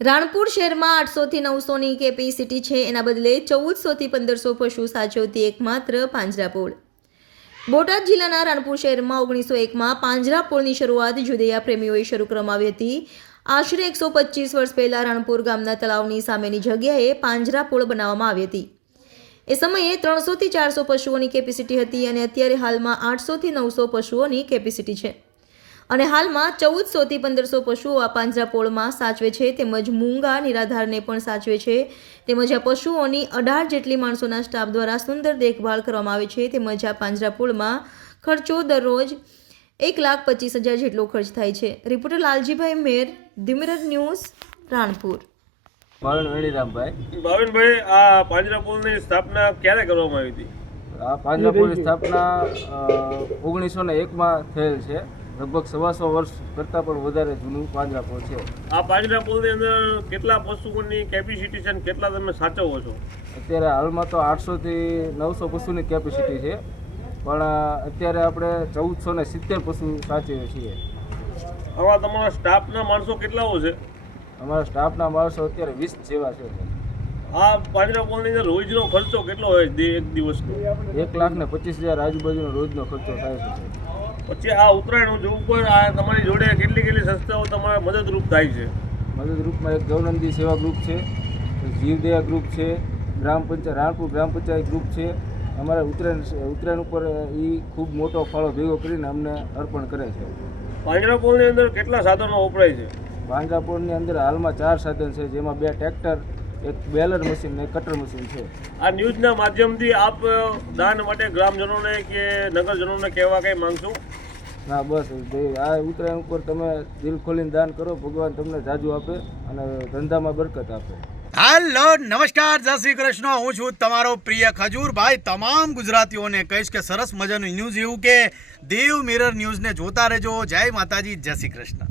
રાણપુર શહેરમાં આઠસોથી નવસોની કેપેસિટી છે. એના બદલે ચૌદસોથી પંદરસો પશુ સાચવતી એકમાત્ર પાંજરાપોળ બોટાદ જિલ્લાના રાણપુર શહેરમાં ઓગણીસો એકમાં પાંજરાપોળની શરૂઆત જુદૈયા પ્રેમીઓએ શરૂ કરવામાં આવી હતી. આશરે એકસો પચીસ વર્ષ પહેલાં રાણપુર ગામના તળાવની સામેની જગ્યાએ પાંજરાપોળ બનાવવામાં આવી હતી. એ સમયે ત્રણસોથી ચારસો પશુઓની કેપેસિટી હતી અને અત્યારે હાલમાં આઠસોથી નવસો પશુઓની કેપેસિટી છે. અને હાલમાં ચૌદસોથી પંદરસો પશુઓ આ પાંજરાપોળમાં સાચવે છે તેમજ મૂંગા નિરાધારને પણ સાચવે છે. તેમજ આ પશુઓની અઢાર જેટલી માણસોના સ્ટાફ દ્વારા સુંદર દેખભાળ કરવામાં આવે છે. તેમજ આ પાંજરાપોળમાં ખર્ચો દરરોજ એક લાખ પચીસ હજાર જેટલો ખર્ચ થાય છે. રિપોર્ટર લાલજીભાઈ મેર ધીમરજ ન્યૂઝ રાણપુર. ભાવિન વેણીરામભાઈ ભાવિનભાઈ આ પાંજરાપોળની સ્થાપના ક્યારે કરવામાં આવી હતી? આ પાંજરાપોળની સ્થાપના ઓગણીસો ને એકમાં થયેલ છે. લગભગ સવાસો વર્ષ કરતાં પણ વધારે જૂનું પાંજરાપોળ છે. આ પાંજરાપોળની અંદર કેટલા પશુઓની કેપેસિટી છે અને કેટલા તમે સાચવો છો? અત્યારે હાલમાં તો આઠસોથી નવસો પશુની કેપેસિટી છે પણ અત્યારે આપણે ચૌદસો ને સિત્તેર પશુ સાચવીએ છીએ. આવા તમારા સ્ટાફના માણસો કેટલાઓ છે? અમારા સ્ટાફના માણસો અત્યારે વીસ જેવા છે. આ પાંજરાપોળની અંદર રોજનો ખર્ચો કેટલો હોય એક દિવસનો? એક લાખ ને પચીસ હજાર આજુબાજુનો રોજનો ખર્ચો થાય છે. પછી આ ઉત્તરાયણ ઉત્સવ ઉપર આ તમારી જોડે કેટલી કેટલી સંસ્થાઓ તમારા મદદરૂપ થાય છે? મદદરૂપમાં એક ગૌનંદી સેવા ગ્રુપ છે જીવદયા ગ્રુપ છે ગ્રામ પંચાયત રાણપુર ગ્રામ પંચાયત ગ્રુપ છે. અમારા ઉત્તરાયણ ઉત્તરાયણ ઉપર એ ખૂબ મોટો ફાળો ભેગો કરીને અમને અર્પણ કરે છે. પાંજરાપોળની અંદર કેટલા સાધનો વપરાય છે? પાંજરાપોળની અંદર હાલમાં ચાર સાધન છે જેમાં બે ટ્રેક્ટર એક બેલર મશીન ને કટર મશીન છે. આ ન્યૂઝના માધ્યમથી આપ દાન માટે ગ્રામજનોને કે નગરજનોને કહેવા કંઈ માંગશો? ના બસ આ ઉત્તરાયણ ઉપર તમે દિલ ખોલીને દાન કરો ભગવાન તમને જાજુ આપે અને ધંધામાં બરકત આપે. હાલો નમસ્કાર જય શ્રી કૃષ્ણ. હું છું તમારો પ્રિય ખજૂરભાઈ તમામ ગુજરાતીઓને કહીશ કે સરસ મજાનું ન્યૂઝ એવું કે દેવ મિરર ન્યૂઝને જોતા રહેજો. જય માતાજી જય શ્રી કૃષ્ણ.